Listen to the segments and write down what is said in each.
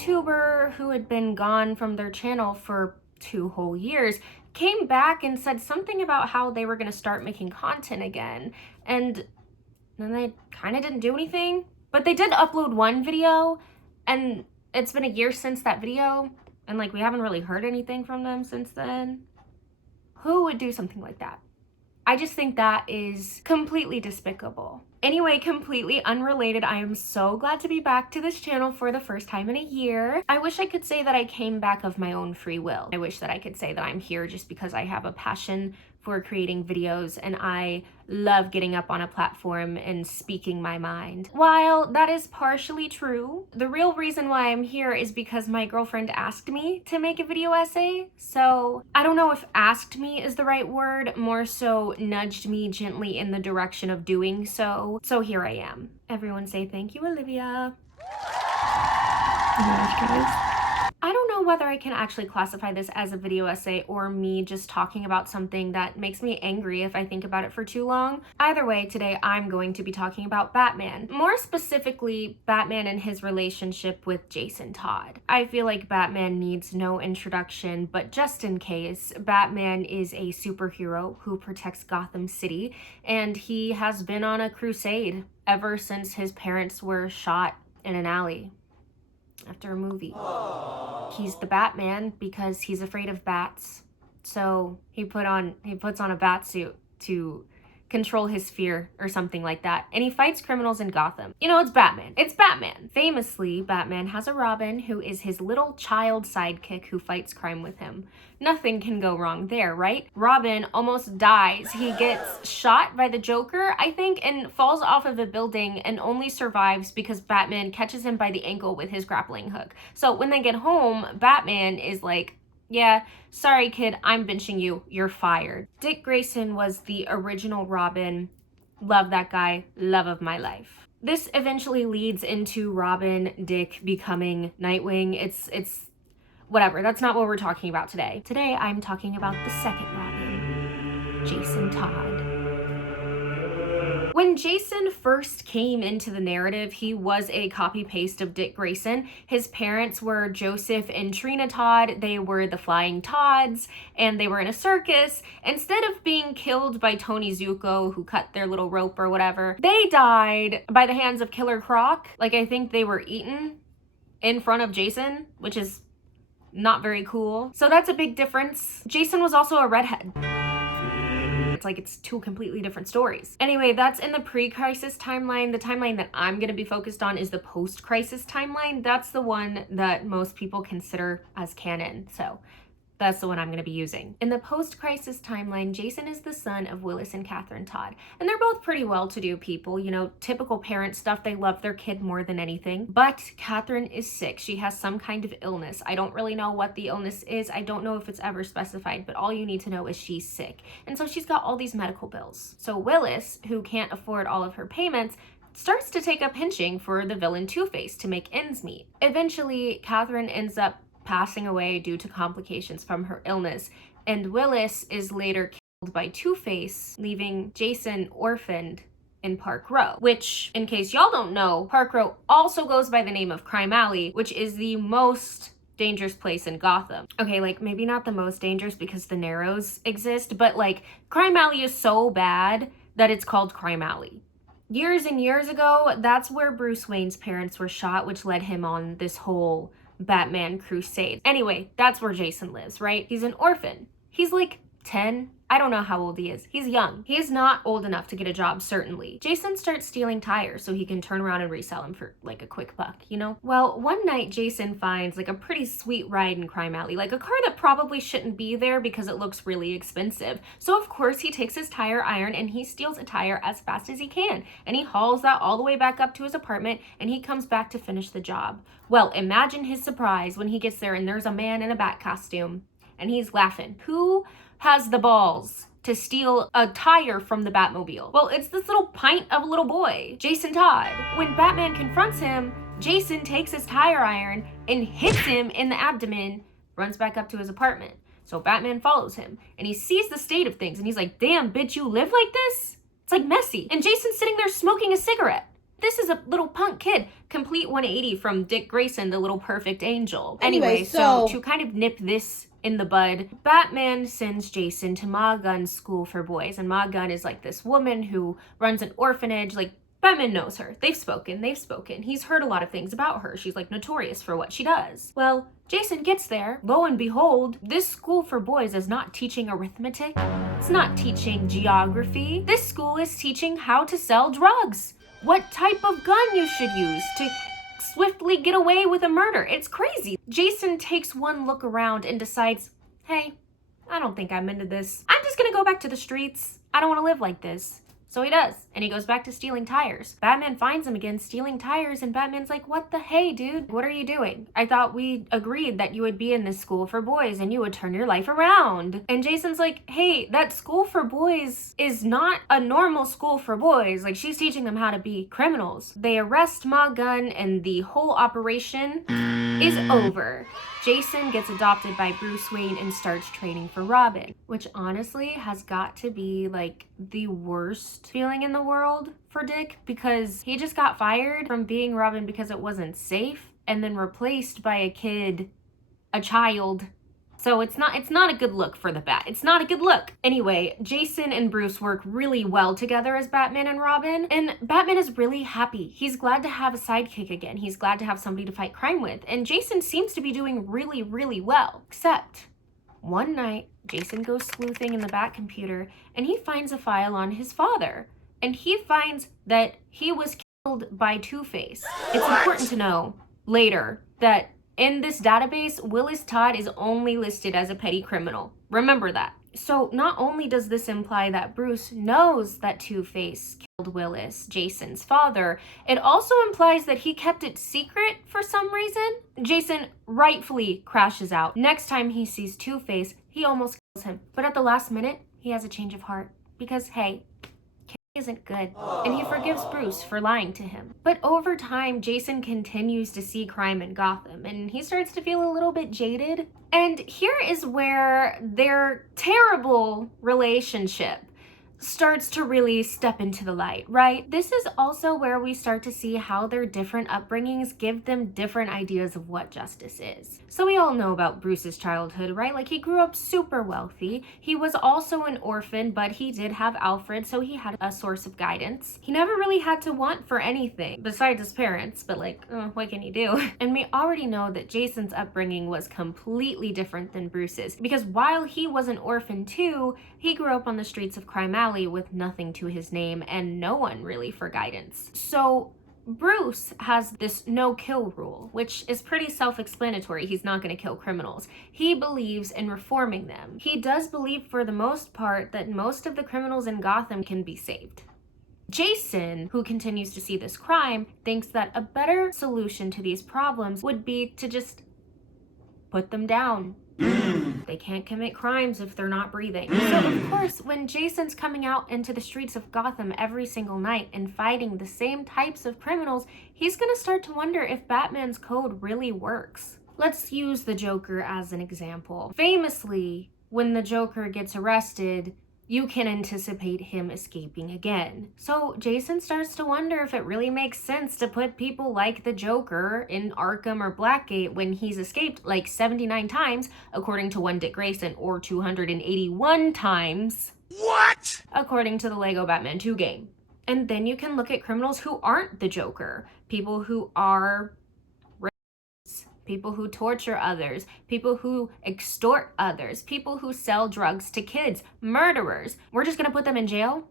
YouTuber who had been gone from their channel for 2 whole years came back and said something about how they were going to start making content again. And then they kind of didn't do anything. But they did upload one video, and it's been a year since that video, and like we haven't really heard anything from them since then. Who would do something like that? I just think that is completely despicable. Anyway, completely unrelated, I am so glad to be back to this channel for the first time in a year. I wish I could say that I came back of my own free will. I wish that I could say that I'm here just because I have a passion for creating videos and I love getting up on a platform and speaking my mind. While that is partially true, the real reason why I'm here is because my girlfriend asked me to make a video essay. So I don't know if asked me is the right word, more so nudged me gently in the direction of doing so. So here I am. Everyone say thank you, Olivia. I don't know whether I can actually classify this as a video essay or me just talking about something that makes me angry if I think about it for too long. Either way, today I'm going to be talking about Batman. More specifically, Batman and his relationship with Jason Todd. I feel like Batman needs no introduction, but just in case, Batman is a superhero who protects Gotham City, and he has been on a crusade ever since his parents were shot in an alley after a movie. He's the Batman because he's afraid of bats. So he puts on a bat suit to control his fear or something like that. And he fights criminals in Gotham. You know, it's Batman. It's Batman. Famously, Batman has a Robin who is his little child sidekick who fights crime with him. Nothing can go wrong there, right? Robin almost dies. He gets shot by the Joker, I think, and falls off of a building and only survives because Batman catches him by the ankle with his grappling hook. So when they get home, Batman is like, yeah, sorry kid, I'm benching you, you're fired. Dick Grayson was the original Robin. Love that guy, love of my life. This eventually leads into Robin, Dick becoming Nightwing. It's whatever, that's not what we're talking about today. Today I'm talking about the second Robin, Jason Todd. When Jason first came into the narrative, he was a copy-paste of Dick Grayson. His parents were Joseph and Trina Todd. They were the Flying Todds, and they were in a circus. Instead of being killed by Tony Zuko, who cut their little rope or whatever, they died by the hands of Killer Croc. Like, I think they were eaten in front of Jason, which is not very cool. So that's a big difference. Jason was also a redhead. It's like it's two completely different stories. Anyway, that's in the pre-crisis timeline. The timeline that I'm going to be focused on is the post-crisis timeline. That's the one that most people consider as canon. So that's the one I'm going to be using. In the post-crisis timeline, Jason is the son of Willis and Catherine Todd. And they're both pretty well-to-do people, you know, typical parent stuff. They love their kid more than anything. But Catherine is sick. She has some kind of illness. I don't really know what the illness is. I don't know if it's ever specified, but all you need to know is she's sick. And so she's got all these medical bills. So Willis, who can't afford all of her payments, starts to take up pinching for the villain Two-Face to make ends meet. Eventually, Catherine ends up passing away due to complications from her illness, and Willis is later killed by Two-Face, leaving Jason orphaned in Park Row, which, in case y'all don't know, Park Row also goes by the name of Crime Alley, which is the most dangerous place in Gotham. Okay, like maybe not the most dangerous because the Narrows exist, but like Crime Alley is so bad that it's called Crime Alley. Years and years ago, that's where Bruce Wayne's parents were shot, which led him on this whole Batman crusade. Anyway, that's where Jason lives, right? He's an orphan. He's like 10. I don't know how old he is. He's young. He is not old enough to get a job, certainly. Jason starts stealing tires so he can turn around and resell them for like a quick buck, you know? Well, one night Jason finds like a pretty sweet ride in Crime Alley, like a car that probably shouldn't be there because it looks really expensive. So of course he takes his tire iron and he steals a tire as fast as he can. And he hauls that all the way back up to his apartment and he comes back to finish the job. Well, imagine his surprise when he gets there and there's a man in a bat costume and he's laughing. Who has the balls to steal a tire from the Batmobile? Well, it's this little pint of a little boy, Jason Todd. When Batman confronts him, Jason takes his tire iron and hits him in the abdomen, runs back up to his apartment. So Batman follows him and he sees the state of things and he's like, damn, bitch, you live like this? It's like messy. And Jason's sitting there smoking a cigarette. This is a little punk kid. Complete 180 from Dick Grayson, the little perfect angel. Anyway, So to kind of nip this in the bud, Batman sends Jason to Ma Gun's school for boys. And Ma Gun is like this woman who runs an orphanage. Like, Batman knows her. They've spoken. He's heard a lot of things about her. She's like notorious for what she does. Well, Jason gets there. Lo and behold, this school for boys is not teaching arithmetic. It's not teaching geography. This school is teaching how to sell drugs. What type of gun you should use to swiftly get away with a murder. It's crazy. Jason takes one look around and decides, hey, I don't think I'm into this. I'm just gonna go back to the streets. I don't wanna live like this. So he does, and he goes back to stealing tires. Batman finds him again stealing tires, and Batman's like, what the hey, dude? What are you doing? I thought we agreed that you would be in this school for boys and you would turn your life around. And Jason's like, hey, that school for boys is not a normal school for boys. Like, she's teaching them how to be criminals. They arrest Ma Gun, and the whole operation is over. Jason gets adopted by Bruce Wayne and starts training for Robin, which honestly has got to be like the worst feeling in the world for Dick, because he just got fired from being Robin because it wasn't safe and then replaced by a child. So it's not a good look for the Bat. It's not a good look. Anyway, Jason and Bruce work really well together as Batman and Robin, and Batman is really happy. He's glad to have a sidekick again. He's glad to have somebody to fight crime with, and Jason seems to be doing really, really well. Except one night, Jason goes sleuthing in the Bat computer, and he finds a file on his father, and he finds that he was killed by Two-Face. It's important to know later that in this database, Willis Todd is only listed as a petty criminal. Remember that. So not only does this imply that Bruce knows that Two-Face killed Willis, Jason's father, it also implies that he kept it secret for some reason. Jason rightfully crashes out. Next time he sees Two-Face, he almost kills him. But at the last minute, he has a change of heart. Because, hey, isn't good, and he forgives Bruce for lying to him. But over time, Jason continues to see crime in Gotham, and he starts to feel a little bit jaded. And here is where their terrible relationship starts to really step into the light, right? This is also where we start to see how their different upbringings give them different ideas of what justice is. So we all know about Bruce's childhood, right? Like, he grew up super wealthy. He was also an orphan, but he did have Alfred, so he had a source of guidance. He never really had to want for anything besides his parents, but like, what can you do? And we already know that Jason's upbringing was completely different than Bruce's, because while he was an orphan too, he grew up on the streets of Crime Alley with nothing to his name and no one really for guidance. So Bruce has this no-kill rule, which is pretty self-explanatory. He's not going to kill criminals. He believes in reforming them. He does believe, for the most part, that most of the criminals in Gotham can be saved. Jason, who continues to see this crime, thinks that a better solution to these problems would be to just put them down. They can't commit crimes if they're not breathing. So of course, when Jason's coming out into the streets of Gotham every single night and fighting the same types of criminals, he's gonna start to wonder if Batman's code really works. Let's use the Joker as an example. Famously, when the Joker gets arrested, you can anticipate him escaping again. So Jason starts to wonder if it really makes sense to put people like the Joker in Arkham or Blackgate when he's escaped like 79 times, according to one Dick Grayson, or 281 times. What? According to the Lego Batman 2 game. And then you can look at criminals who aren't the Joker, people who are people who torture others, people who extort others, people who sell drugs to kids, murderers. We're just gonna put them in jail?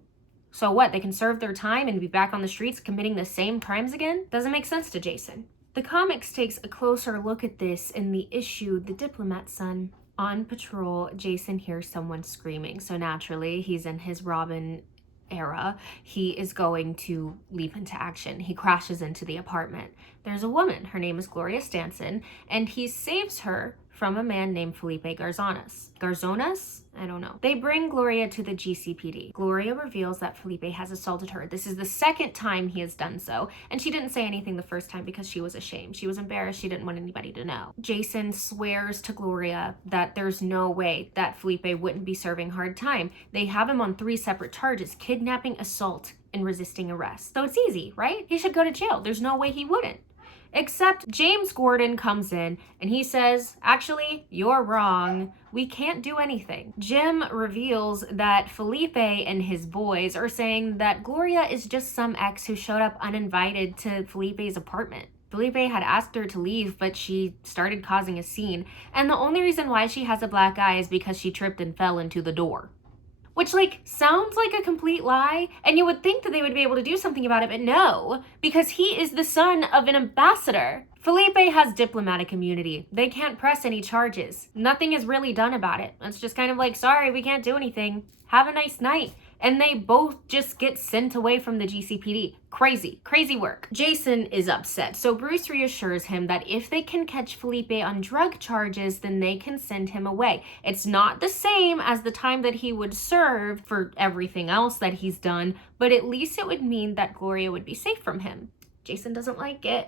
So what, they can serve their time and be back on the streets committing the same crimes again? Doesn't make sense to Jason. The comics takes a closer look at this in the issue The Diplomat's Son. On patrol, Jason hears someone screaming, so naturally he's in his Robin era. He is going to leap into action. He crashes into the apartment. There's a woman, her name is Gloria Stanson, and he saves her from a man named Felipe Garzonas. Garzonas? I don't know. They bring Gloria to the GCPD. Gloria reveals that Felipe has assaulted her. This is the second time he has done so, and she didn't say anything the first time because she was ashamed. She was embarrassed. She didn't want anybody to know. Jason swears to Gloria that there's no way that Felipe wouldn't be serving hard time. They have him on 3 separate charges: kidnapping, assault, and resisting arrest. So it's easy, right? He should go to jail. There's no way he wouldn't. Except James Gordon comes in and he says, actually, you're wrong. We can't do anything. Jim reveals that Felipe and his boys are saying that Gloria is just some ex who showed up uninvited to Felipe's apartment. Felipe had asked her to leave, but she started causing a scene. And the only reason why she has a black eye is because she tripped and fell into the door. Which, sounds like a complete lie, and you would think that they would be able to do something about it, but no, because he is the son of an ambassador. Felipe has diplomatic immunity. They can't press any charges. Nothing is really done about it. It's just kind of like, sorry, we can't do anything. Have a nice night. And they both just get sent away from the GCPD. Crazy work. Jason is upset, so Bruce reassures him that if they can catch Felipe on drug charges, then they can send him away. It's not the same as the time that he would serve for everything else that he's done, but at least it would mean that Gloria would be safe from him. Jason doesn't like it.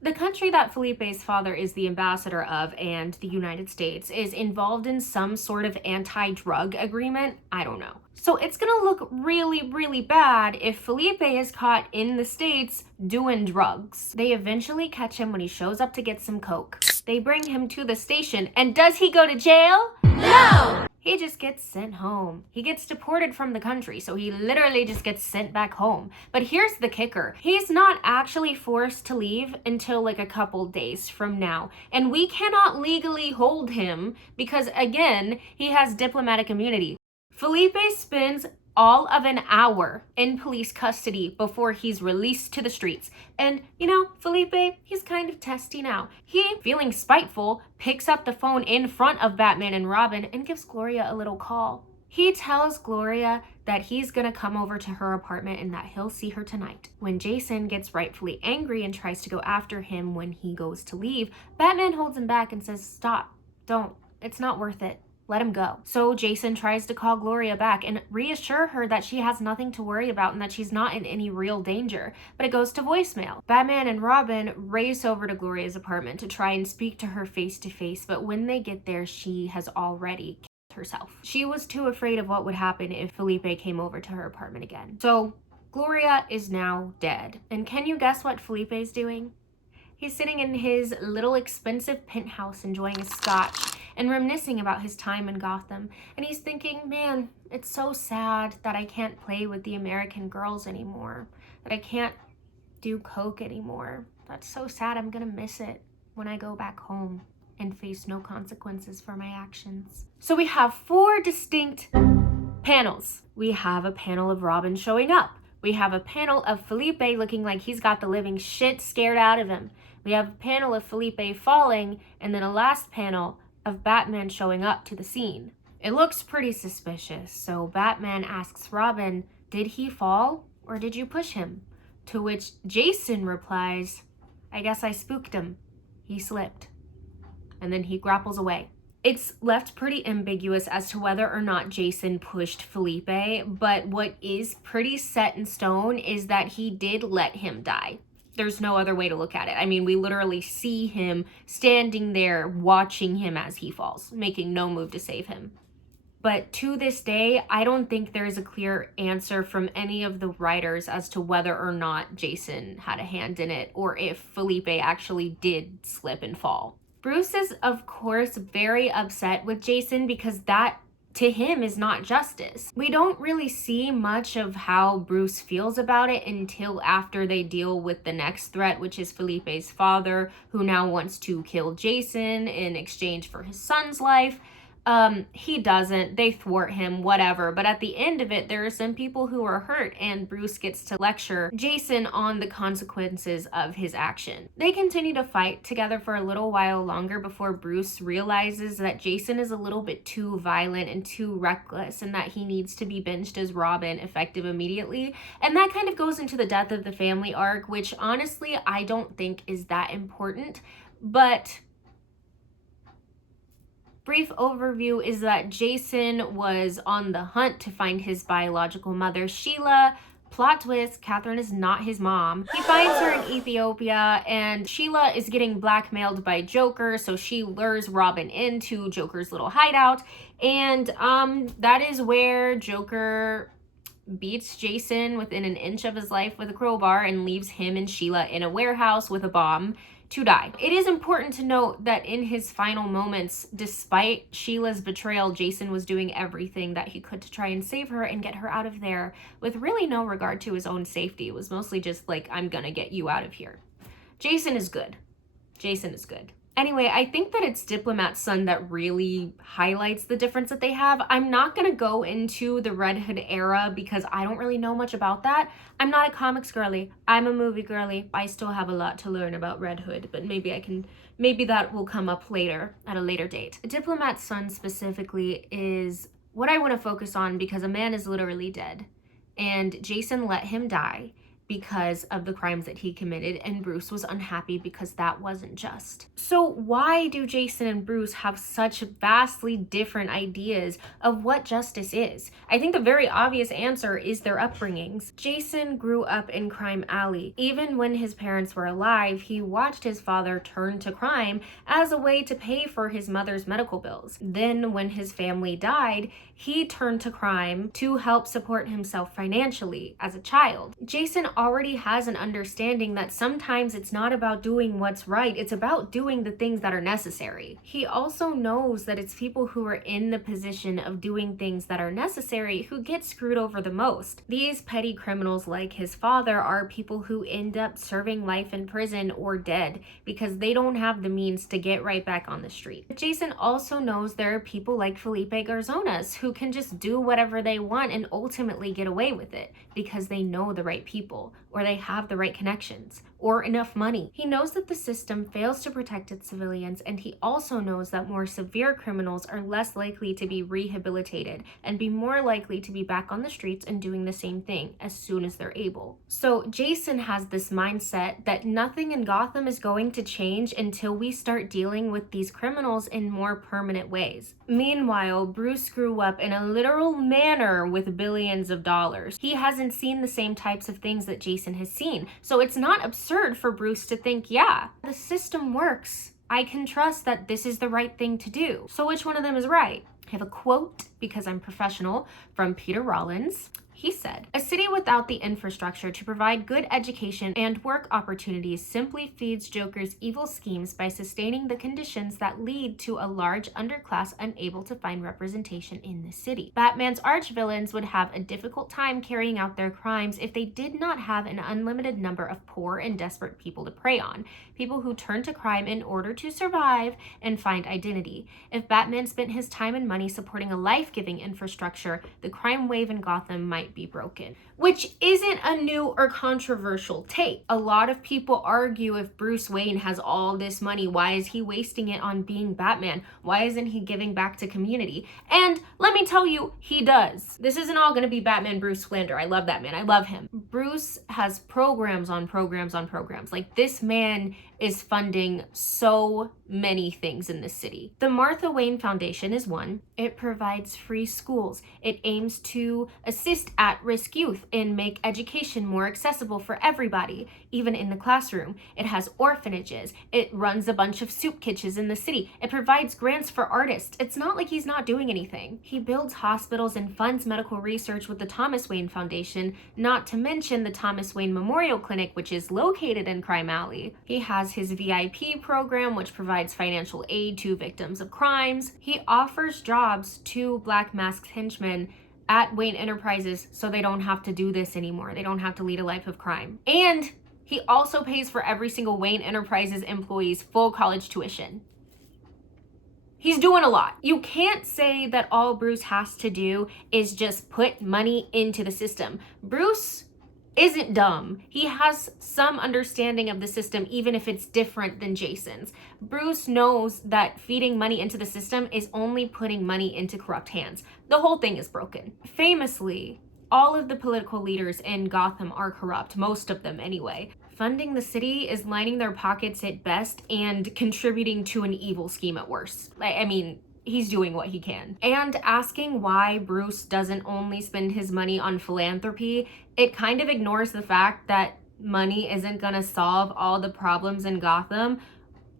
The country that Felipe's father is the ambassador of, and the United States, is involved in some sort of anti-drug agreement. I don't know. So it's gonna look really bad if Felipe is caught in the States doing drugs. They eventually catch him when he shows up to get some coke. They bring him to the station, and does he go to jail? No! He just gets sent home. He gets deported from the country, so he literally just gets sent back home. But here's the kicker. He's not actually forced to leave until a couple days from now. And we cannot legally hold him because, again, he has diplomatic immunity. Felipe spends all of an hour in police custody before he's released to the streets. And, Felipe, he's kind of testy now. He, feeling spiteful, picks up the phone in front of Batman and Robin and gives Gloria a little call. He tells Gloria that he's gonna come over to her apartment and that he'll see her tonight. When Jason gets rightfully angry and tries to go after him when he goes to leave, Batman holds him back and says, stop, don't, it's not worth it. Let him go. So Jason tries to call Gloria back and reassure her that she has nothing to worry about and that she's not in any real danger, but it goes to voicemail. Batman and Robin race over to Gloria's apartment to try and speak to her face to face, but when they get there, she has already killed herself. She was too afraid of what would happen if Felipe came over to her apartment again. So Gloria is now dead. And can you guess what Felipe's doing? He's sitting in his little expensive penthouse enjoying a scotch and reminiscing about his time in Gotham. And he's thinking, man, it's so sad that I can't play with the American girls anymore, that I can't do coke anymore. That's so sad. I'm gonna miss it when I go back home and face no consequences for my actions. So we have 4 distinct panels. We have a panel of Robin showing up. We have a panel of Felipe looking like he's got the living shit scared out of him. We have a panel of Felipe falling, and then a last panel of Batman showing up to the scene. It looks pretty suspicious, so Batman asks Robin, did he fall or did you push him? To which Jason replies, I guess I spooked him. He slipped. And then he grapples away. It's left pretty ambiguous as to whether or not Jason pushed Felipe, but what is pretty set in stone is that he did let him die. There's no other way to look at it. I mean, we literally see him standing there watching him as he falls, making no move to save him. But to this day, I don't think there is a clear answer from any of the writers as to whether or not Jason had a hand in it or if Felipe actually did slip and fall. Bruce is, of course, very upset with Jason because that, to him, is not justice. We don't really see much of how Bruce feels about it until after they deal with the next threat, which is Felipe's father, who now wants to kill Jason in exchange for his son's life. He doesn't, they thwart him, whatever. But at the end of it, there are some people who are hurt and Bruce gets to lecture Jason on the consequences of his action. They continue to fight together for a little while longer before Bruce realizes that Jason is a little bit too violent and too reckless and that he needs to be benched as Robin effective immediately. And that kind of goes into the death of the family arc, which honestly, I don't think is that important, but Brief overview is that Jason was on the hunt to find his biological mother, Sheila. Plot twist, Catherine is not his mom. He finds her in Ethiopia, and Sheila is getting blackmailed by Joker, so she lures Robin into Joker's little hideout, and that is where Joker beats Jason within an inch of his life with a crowbar and leaves him and Sheila in a warehouse with a bomb to die. It is important to note that in his final moments, despite Sheila's betrayal, Jason was doing everything that he could to try and save her and get her out of there with really no regard to his own safety. It was mostly just like, I'm gonna get you out of here. Jason is good. Jason is good. Anyway, I think that it's Diplomat's son that really highlights the difference that they have. I'm not going to go into the Red Hood era because I don't really know much about that. I'm not a comics girly. I'm a movie girly. I still have a lot to learn about Red Hood, but maybe that will come up later at a later date. Diplomat's son specifically is what I want to focus on because a man is literally dead, and Jason let him die because of the crimes that he committed, and Bruce was unhappy because that wasn't just. So why do Jason and Bruce have such vastly different ideas of what justice is? I think the very obvious answer is their upbringings. Jason grew up in crime alley. Even when his parents were alive, he watched his father turn to crime as a way to pay for his mother's medical bills. Then when his family died, he turned to crime to help support himself financially as a child. Jason already has an understanding that sometimes it's not about doing what's right, it's about doing the things that are necessary. He also knows that it's people who are in the position of doing things that are necessary who get screwed over the most. These petty criminals like his father are people who end up serving life in prison or dead because they don't have the means to get right back on the street. But Jason also knows there are people like Felipe Garzonas who can just do whatever they want and ultimately get away with it because they know the right people, or they have the right connections, or enough money. He knows that the system fails to protect its civilians, and he also knows that more severe criminals are less likely to be rehabilitated and be more likely to be back on the streets and doing the same thing as soon as they're able. So Jason has this mindset that nothing in Gotham is going to change until we start dealing with these criminals in more permanent ways. Meanwhile, Bruce grew up in a literal manor with billions of dollars. He hasn't seen the same types of things that Jason has seen, so it's not absurd for Bruce to think, yeah, the system works. I can trust that this is the right thing to do. So which one of them is right? I have a quote, because I'm professional, from Peter Rollins. He said, "A city without the infrastructure to provide good education and work opportunities simply feeds Joker's evil schemes by sustaining the conditions that lead to a large underclass unable to find representation in the city. Batman's archvillains would have a difficult time carrying out their crimes if they did not have an unlimited number of poor and desperate people to prey on, people who turn to crime in order to survive and find identity. If Batman spent his time and money supporting a life-giving infrastructure, the crime wave in Gotham might be broken." Which isn't a new or controversial take. A lot of people argue if Bruce Wayne has all this money, why is he wasting it on being Batman? Why isn't he giving back to community? And let me tell you, he does. This isn't all gonna be Batman Bruce slander. I love that man. I love him. Bruce has programs on programs on programs. Like, this man is funding so many things in this city. The Martha Wayne Foundation is one. It provides free schools. It aims to assist at-risk youth and make education more accessible for everybody, even in the classroom. It has orphanages. It runs a bunch of soup kitchens in the city. It provides grants for artists. It's not like he's not doing anything. He builds hospitals and funds medical research with the Thomas Wayne Foundation, not to mention the Thomas Wayne Memorial Clinic, which is located in Crime Alley. He has his VIP program, which provides financial aid to victims of crimes. He offers jobs to Black Masked henchmen at Wayne Enterprises so they don't have to do this anymore. They don't have to lead a life of crime. And he also pays for every single Wayne Enterprises employee's full college tuition. He's doing a lot. You can't say that all Bruce has to do is just put money into the system. Bruce isn't dumb. He has some understanding of the system, even if it's different than Jason's. Bruce knows that feeding money into the system is only putting money into corrupt hands. The whole thing is broken. Famously, all of the political leaders in Gotham are corrupt, most of them anyway. Funding the city is lining their pockets at best and contributing to an evil scheme at worst. I mean, he's doing what he can. And asking why Bruce doesn't only spend his money on philanthropy, it kind of ignores the fact that money isn't gonna solve all the problems in Gotham.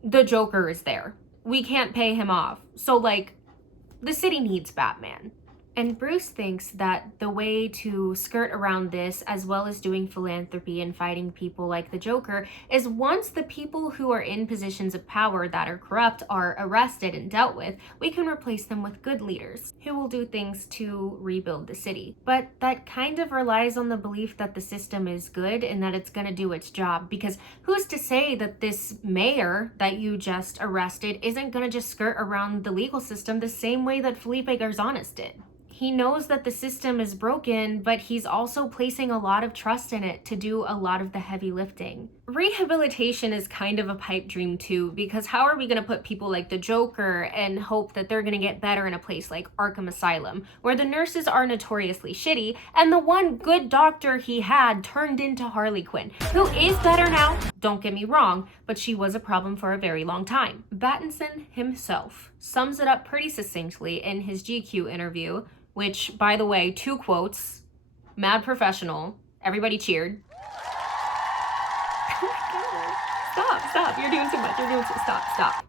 The Joker is there. We can't pay him off. So, like, the city needs Batman. And Bruce thinks that the way to skirt around this, as well as doing philanthropy and fighting people like the Joker, is once the people who are in positions of power that are corrupt are arrested and dealt with, we can replace them with good leaders who will do things to rebuild the city. But that kind of relies on the belief that the system is good and that it's going to do its job, because who's to say that this mayor that you just arrested isn't going to just skirt around the legal system the same way that Felipe Garzanas did? He knows that the system is broken, but he's also placing a lot of trust in it to do a lot of the heavy lifting. Rehabilitation is kind of a pipe dream too, because how are we going to put people like the Joker and hope that they're going to get better in a place like Arkham Asylum, where the nurses are notoriously shitty, and the one good doctor he had turned into Harley Quinn, who is better now, don't get me wrong, but she was a problem for a very long time. Pattinson himself sums it up pretty succinctly in his GQ interview, which, by the way, 2 quotes, mad professional, everybody cheered. Oh my God. Stop, you're doing too much, stop.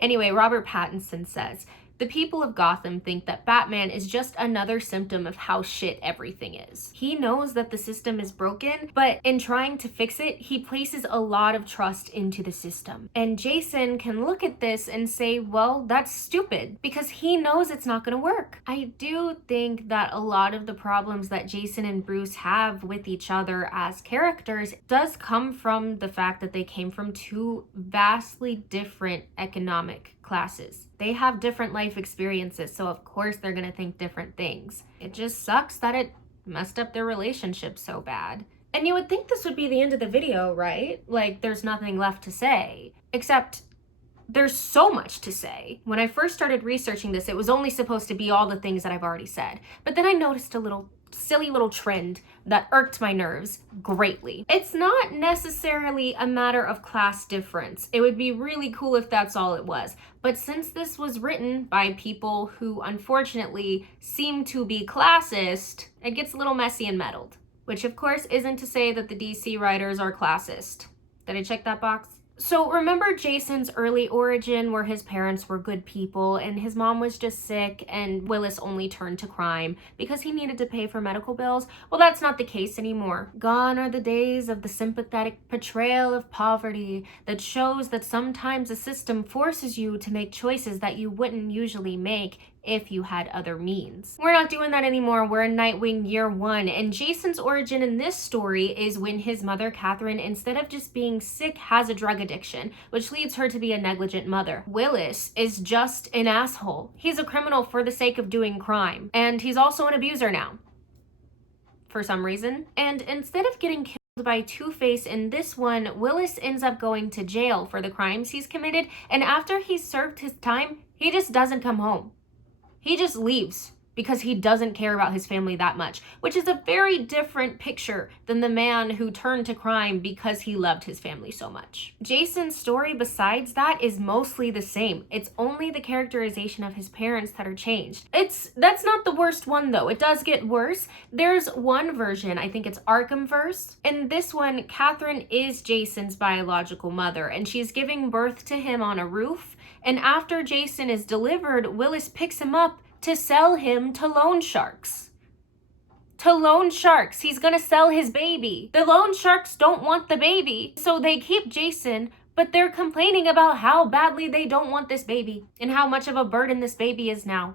Anyway, Robert Pattinson says, the people of Gotham think that Batman is just another symptom of how shit everything is. He knows that the system is broken, but in trying to fix it, he places a lot of trust into the system. And Jason can look at this and say, well, that's stupid, because he knows it's not gonna work. I do think that a lot of the problems that Jason and Bruce have with each other as characters does come from the fact that they came from 2 vastly different economic classes. They have different life experiences, so of course they're gonna think different things. It just sucks that it messed up their relationship so bad. And you would think this would be the end of the video, right? Like, there's nothing left to say. Except, there's so much to say. When I first started researching this, it was only supposed to be all the things that I've already said. But then I noticed a silly little trend that irked my nerves greatly. It's not necessarily a matter of class difference. It would be really cool if that's all it was. But since this was written by people who unfortunately seem to be classist, it gets a little messy and muddled. Which of course isn't to say that the DC writers are classist. Did I check that box? So remember Jason's early origin where his parents were good people and his mom was just sick and Willis only turned to crime because he needed to pay for medical bills? Well, that's not the case anymore. Gone are the days of the sympathetic portrayal of poverty that shows that sometimes a system forces you to make choices that you wouldn't usually make if you had other means. We're not doing that anymore. We're in Nightwing year 1, and Jason's origin in this story is when his mother, Catherine, instead of just being sick, has a drug addiction, which leads her to be a negligent mother. Willis is just an asshole. He's a criminal for the sake of doing crime, and he's also an abuser now, for some reason. And instead of getting killed by Two-Face in this one, Willis ends up going to jail for the crimes he's committed, and after he's served his time, he just doesn't come home. He just leaves because he doesn't care about his family that much, which is a very different picture than the man who turned to crime because he loved his family so much. Jason's story besides that is mostly the same. It's only the characterization of his parents that are changed. That's not the worst one though. It does get worse. There's one version, I think it's Arkhamverse. In this one, Catherine is Jason's biological mother and she's giving birth to him on a roof. And after Jason is delivered, Willis picks him up to sell him to loan sharks. To loan sharks. He's gonna sell his baby. The loan sharks don't want the baby, so they keep Jason, but they're complaining about how badly they don't want this baby and how much of a burden this baby is now.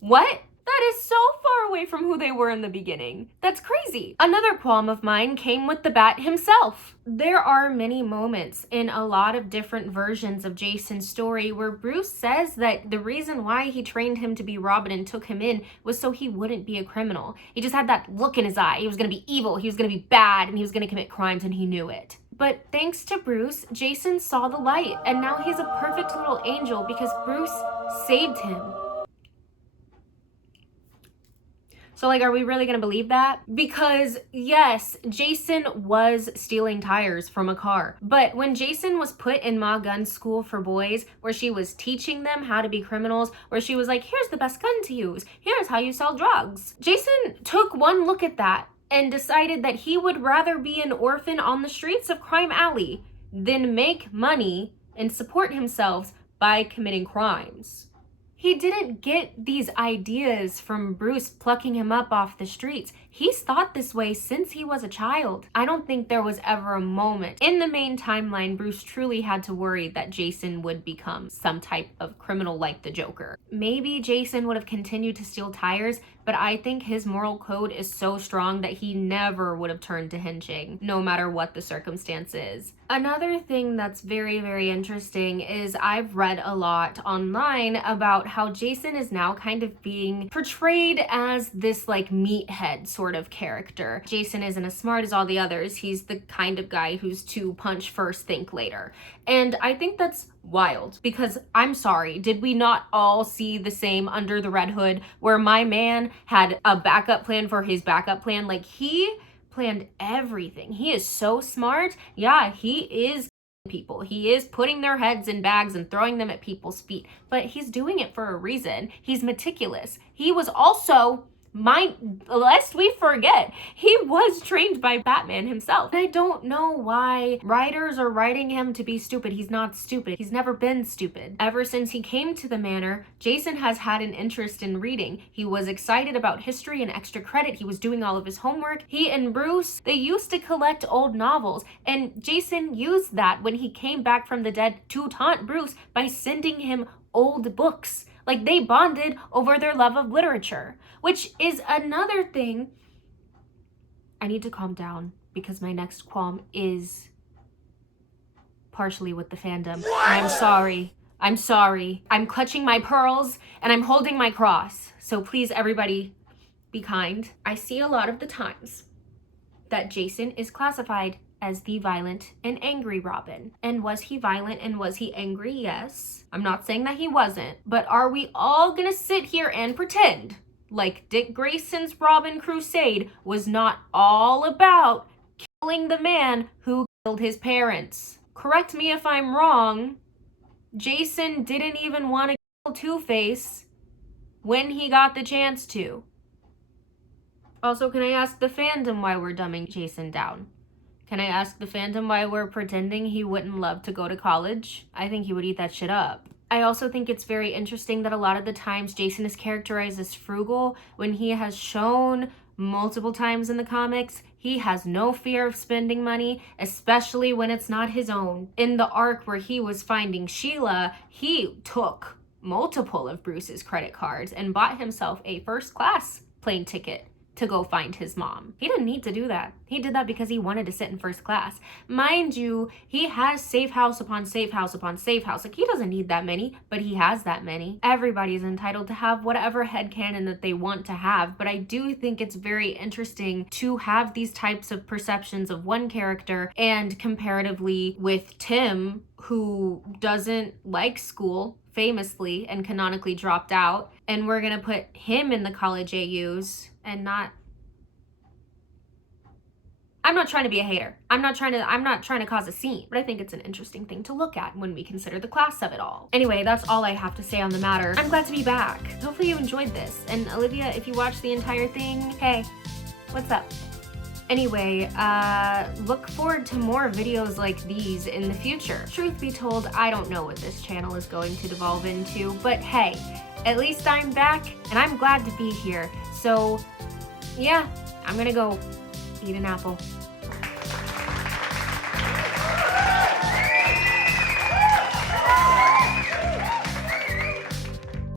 What? That is so far away from who they were in the beginning. That's crazy. Another qualm of mine came with the Bat himself. There are many moments in a lot of different versions of Jason's story where Bruce says that the reason why he trained him to be Robin and took him in was so he wouldn't be a criminal. He just had that look in his eye. He was gonna be evil, he was gonna be bad, and he was gonna commit crimes, and he knew it. But thanks to Bruce, Jason saw the light, and now he's a perfect little angel because Bruce saved him. So like, are we really gonna believe that? Because yes, Jason was stealing tires from a car. But when Jason was put in Ma Gun's school for boys, where she was teaching them how to be criminals, where she was like, here's the best gun to use, here's how you sell drugs, Jason took one look at that and decided that he would rather be an orphan on the streets of Crime Alley than make money and support himself by committing crimes. He didn't get these ideas from Bruce plucking him up off the streets. He's thought this way since he was a child. I don't think there was ever a moment in the main timeline Bruce truly had to worry that Jason would become some type of criminal like the Joker. Maybe Jason would have continued to steal tires, but I think his moral code is so strong that he never would have turned to hinging, no matter what the circumstances. Another thing that's very, very interesting is I've read a lot online about how Jason is now kind of being portrayed as this like meathead sort of character. Jason isn't as smart as all the others. He's the kind of guy who's to punch first, think later. And I think that's wild, because I'm sorry, did we not all see the same Under the Red Hood, where my man had a backup plan for his backup plan? Like, he planned everything. He is so smart. Yeah, he is people. He is putting their heads in bags and throwing them at people's feet, but he's doing it for a reason. He's meticulous. He was also, lest we forget, he was trained by Batman himself. I don't know why writers are writing him to be stupid. He's not stupid. He's never been stupid. Ever since he came to the manor, Jason has had an interest in reading. He was excited about history and extra credit. He was doing all of his homework. He and Bruce, they used to collect old novels, and Jason used that when he came back from the dead to taunt Bruce by sending him old books. Like, they bonded over their love of literature, which is another thing. I need to calm down, because my next qualm is partially with the fandom. I'm sorry. I'm sorry. I'm clutching my pearls and I'm holding my cross. So please, everybody, be kind. I see a lot of the times that Jason is classified as the violent and angry Robin. And was he violent and was he angry? Yes. I'm not saying that he wasn't, but are we all gonna sit here and pretend like Dick Grayson's Robin Crusade was not all about killing the man who killed his parents? Correct me if I'm wrong. Jason didn't even want to kill Two-Face when he got the chance to. Also, can I ask the fandom why we're dumbing Jason down? Can I ask the fandom why we're pretending he wouldn't love to go to college? I think he would eat that shit up. I also think it's very interesting that a lot of the times Jason is characterized as frugal when he has shown multiple times in the comics he has no fear of spending money, especially when it's not his own. In the arc where he was finding Sheila, he took multiple of Bruce's credit cards and bought himself a first-class plane ticket to go find his mom. He didn't need to do that. He did that because he wanted to sit in first class. Mind you, he has safe house upon safe house upon safe house. Like, he doesn't need that many, but he has that many. Everybody's entitled to have whatever headcanon that they want to have, but I do think it's very interesting to have these types of perceptions of one character, and comparatively with Tim, who doesn't like school, famously and canonically dropped out, and we're gonna put him in the college AUs and not... I'm not trying to be a hater. I'm not trying to cause a scene, but I think it's an interesting thing to look at when we consider the class of it all. Anyway, that's all I have to say on the matter. I'm glad to be back. Hopefully you enjoyed this. And Olivia, if you watched the entire thing, hey, what's up? Anyway, look forward to more videos like these in the future. Truth be told, I don't know what this channel is going to devolve into, but hey, at least I'm back and I'm glad to be here. So yeah, I'm gonna go eat an apple.